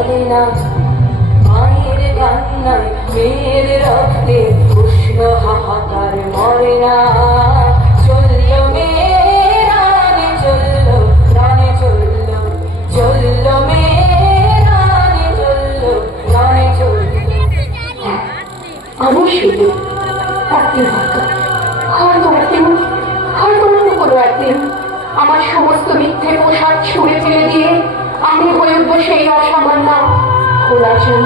চলে না মায়ের কান্নায় মেয়ের রক্তে উষ্ণ হাহাকার মরে আমার সমস্ত মিথ্যে সেই অসামান্য খোলা চুল